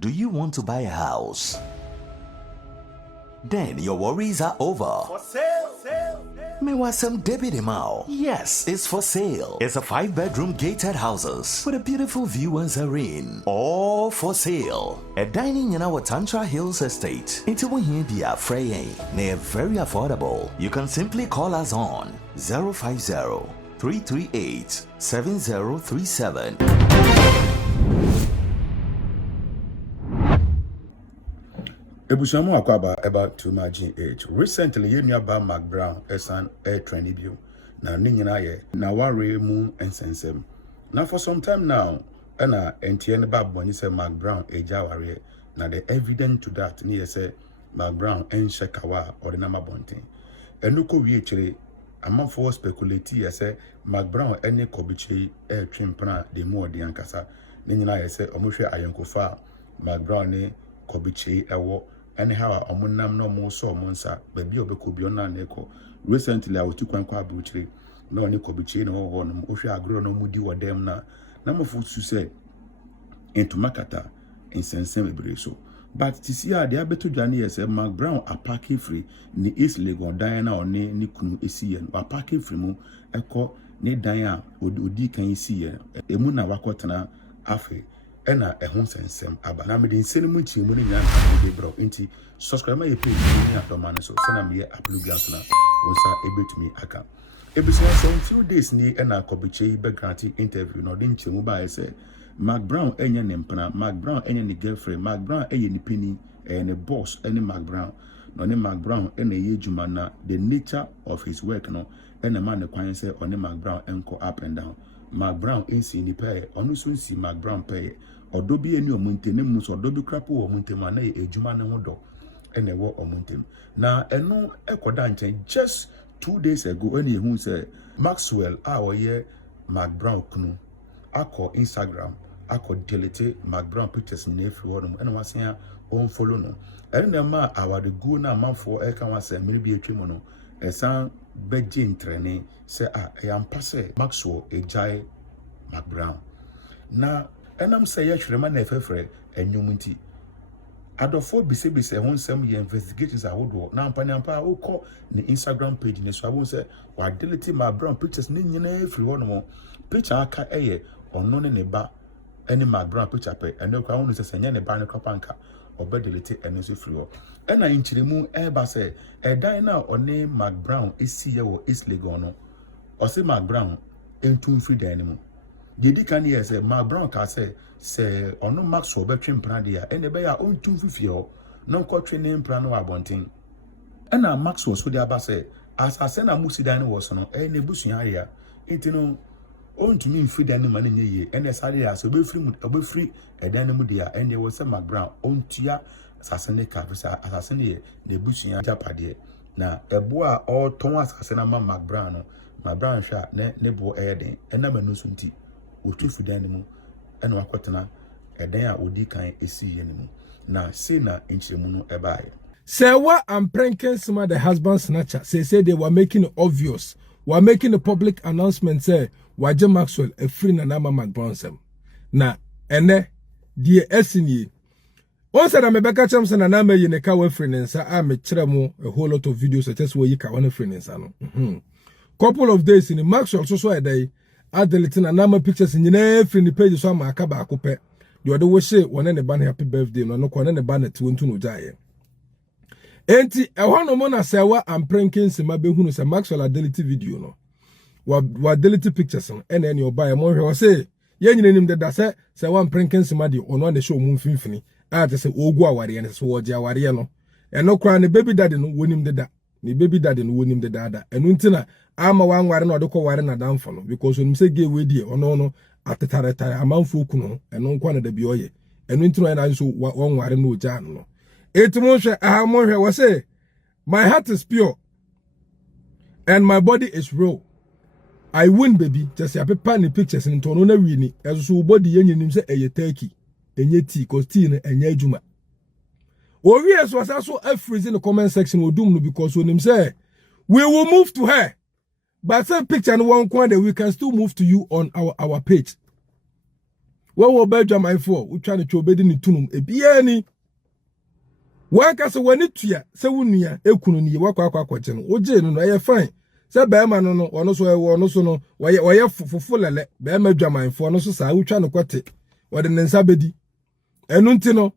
Do you want to buy a house? Then your worries are over. For sale, Mewasem Debbie Demao. Yes, it's for sale. It's a 5-bedroom gated houses with a beautiful view and serene. All for sale. A dining in our Tantra Hills estate. Into Wahibia Freying. They're very affordable. You can simply call us on 050-338-7037. Ebusamu akwaba about to my age. Recently, ye nyaba Mcbrown esan training bio. Na ninyina ye na ware mu ensensem. Na for some time now, na entien ba boni say Mcbrown eja ware. Na the evidence to that ni say Mcbrown enshekawa or the nama bonten. Enuko wie chire amanfo speculate ye say Mcbrown ene kobichi twimpana de mu odi ankasa. Ninyina ye say omohwe ayenkofa Mcbrown ne kobichi ewo anyhow omunam no mo so monsa baby obekobio na neko recently I was too kwankwa abuchire na oni kobichi no ho no ohwe agro no mudi wodem na mofo su say into makata insensem ebre so but to see how they abeto dwane yes Mcbrown a parking free ni East Legon dan na oni ni kunu esiye a parking free mu eko ni dan a odi kan esiye emu na wakotena afi ena ehun sensem aba na me den senimu chimu ni nya de bro nti subscribe my page ni adoma ne so sena me upload gas na wonsa ebetumi aka ebisi some few days ni ena kobiche background interview no den chimu ba ese Mcbrown enya ne mpana Mcbrown enya ne girlfriend Mcbrown enya ne pini ne boss ene Mcbrown no ne Mcbrown ena ye juma na the nature of his work no ena man ne kwan se one Mcbrown enko up and down Mcbrown ensi ni pay onu so nsi Mcbrown pay odobi eni omunte ne muso odobi krapo omunte ma na ejuma ne hodo ene wo omunte na eno ekoda nchen just 2 days ago eni ehun say Maxwell a oye Mcbrown kunu akọ Instagram akọ delete Mcbrown pictures ni efi wonum ena wasen on follow no ena ma awade go na manfo e kan wase mmiri bi etwe mu no esan beje ntrene say yampase Maxwell ejai Mcbrown na enam say yehwere na efefere enyumunti adofo bisebise ho nsem ye investigations ahodo na ampanampa ukọ ni Instagram page ne so abon say wa delete Mcbrown pictures ni nyina efiri wono picture aka eye ono ne ba eni Mcbrown picture pe ene kwa wonu say nya ne ba ne kwapanka obe delete ene so firi wo ena nchiremu eba say edan na one Mcbrown esiye wo East Legon no o say Mcbrown entum free dan mu Didi kan ye say Mcbrown ka say ono Maxwell betwe mpra de ya ene be ya ontum fifio no nkotwe ne mpra no abonten ena Maxwell so de aba say asase na musidan wo so no ene busuan ya entino ontumi mfri dan ne mane nye ene sare ya so obefri edan mu de ya ene wo say Mcbrown ontua asase ne ka fisa asase ne ne busuan japade na ebo a o ton asase na ma Mcbrown no Mcbrown hwa ne bo eyeden ena manu so nti otufu dan mu ena wakotena edan a odi kan esiye ne mu na say na enchiremu no ebaye say what I'm pranking some of the husband snatcher say they were making it obvious were making a public announcement say waje Maxwell a free na nama Mcbrown sem na ene die esini on said I'm Rebecca Chamson and I'm a ka we free nsa a me kire mu a whole lot of videos such as we ka one free nsa no couple of days in Maxwell so a day adeleting and nama pictures in every the page so ma aka ba akopɛ the other we say one ne ban happy birthday no no kwane ne ban na tiwontu no jaye enti ehɔ no mo na say wa am pranking sema be hunu say Maxwell adelete video no wa delete pictures no ene ne oba e mo hwe o say ye nyina nim de da say wa am pranking sema de ono na show mu mfimfini a te say ogu aware ne so wo je aware no eno kwa ne baby daddy no wonim de da ne baby daddy no wonim de da enu ntina ama wanware na odekọ ware na damfo no because onim say gay we die ono no atetareta amanfo ku no eno nkwa na da bi oye enu ntino na so wanware na oja no etimo hwe aha mo hwe wo say my heart is pure and my body is real I win baby just ya paper ni pictures nto no na wi ni eso so body yenyinim say eye turkey enye tea cause tea na enye adwuma owi eso asaso afreeze in the comment section odum no because onim say we will move to her. But some picture and one corner we can still move to you on our page. wo bedwaman fo utwa ne twa obedi ne tunum ebia ni waka se wani tua se wunua ekunu ni wakwa akwaje no oje no no fine se be ma no ono so ewo ono so no woye fufu lele be ma dwaman fo no so sa utwa ne kwete wode ne nsa bedi enu nti no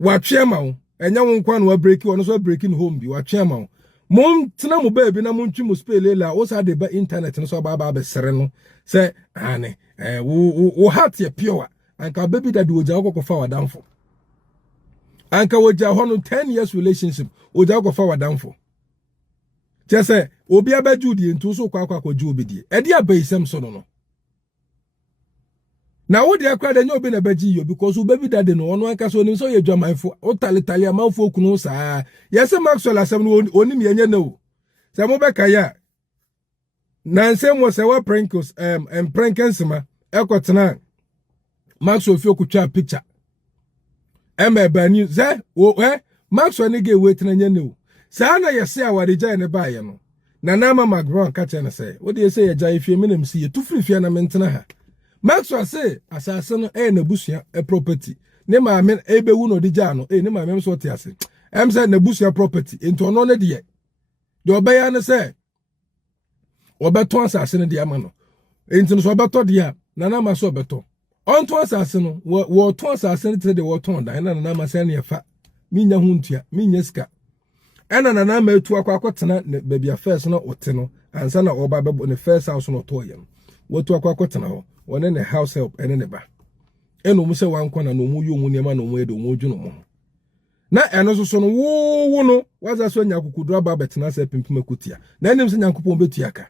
watwe ma wo enya wo nkwa no wa break ono so breaking home bi watwe ma wo mom tena mo ba bi na mo ntwi mo spelela o sa de ba internet no so ba be sere no se ane wo heart ye pure anka baby dad wo ja kokofa wadamfo anka wo ja hono 10 years relationship wo ja kokofa wadamfo chese obi abaju die ntu so kwa ju obedie e dia baisem so no na wo dia kwa da nya obi na baji yo because baby dad no ono anka so nim so ye dwamanfo o tali amanfo kunu saa yese Maxwell asem no onim yenye na o se mo be kaya na nsem wo se wa prankles prankensema ekotena Maxwell fi okutwa picture bani ze Maxwell ne ge wetena nya na o saa na yese awareja ne baaye no na nama Mcbrown ka che ne se wo de yese ye jai fi menem si ye tufrifia na mentena ha Maxwell say asase no na busua property ne maame ebewu no de ja no ne maame so te ase say na busua property into no ne de obeya ne say obeto asase ne de ama no into so obeto de na na ma so obeto onto asase no wo to asase ne te de wo to dan na ma say ne yefa minya huntua minya sika na na ma etu akwa ne baby affairs no ote no ansa na oba bebo ne first house no to ye no wo tu akwa ho one ne house help ene ne ba eno mu se wankwa na no mu yo mu niema no mu edo mu dwunu mu na eno so no wo no waza so nyakukudura ba betena se pimpima kutia na enim se nyankopon betua ka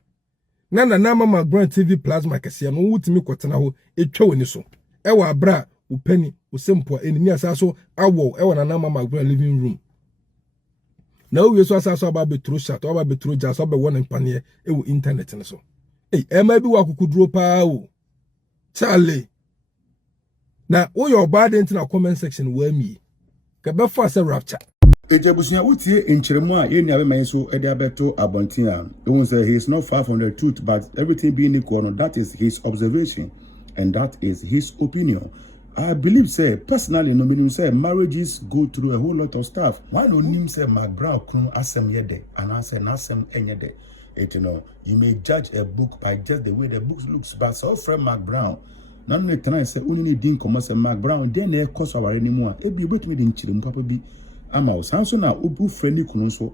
na na Mcbrown TV plasma kese no wutimi kotena ho etwa woni so e wa bra upani usempo enimi asaso awo e wa na Mcbrown living room na wo yeso asaso aba betro chat aba betro jas aba wona mpane e wo internet ne so ema bi wakukuduro pa o Charlie. Na wo your bad into na comment section where me. Ka be for say rapture. Ejebusunya utie enchiremu a ye ni abeman so e de abeto abontin a. He won say he is not far from the truth, but everything being equal, no, that is his observation and that is his opinion. I believe say personally no meaning say marriages go through a whole lot of stuff. Why no nim say Mcbrown kun asem yede and answer na asem enyede. You know, you may judge a book by just the way the book looks, but so from Mcbrown, none of the time say only din commerce and Mcbrown, then they cost our anymore. It be about me in children, papa be. I'm out. Samson now, ubu friendly kunoso.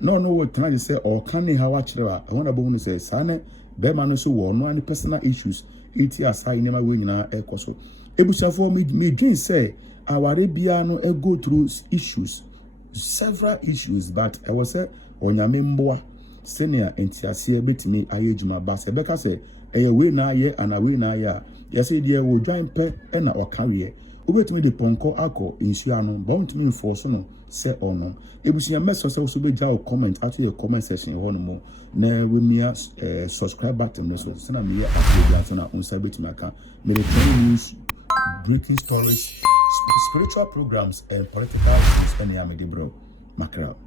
No, what can I say or can they have watched I want to say, Sane, Beman so war, no any personal issues. It is I never win in our air coso. Ebusa for me, Jane say, our Arabiano go through issues, several issues, but I was say, on your member. Senior entiasie betimi ayejuma ba se beka se we na ye ana we na ya yesi de wo dwan pe na o kawe obetimi de ponko akọ insua no bontimi enforce no se ono ebusunya meso se so beja o comment ato your comment section ho no mo na we mia subscribe button no so na me upload so na unsa betimi aka me the news, breaking stories, spiritual programs and political issues any amede bro Mackerel.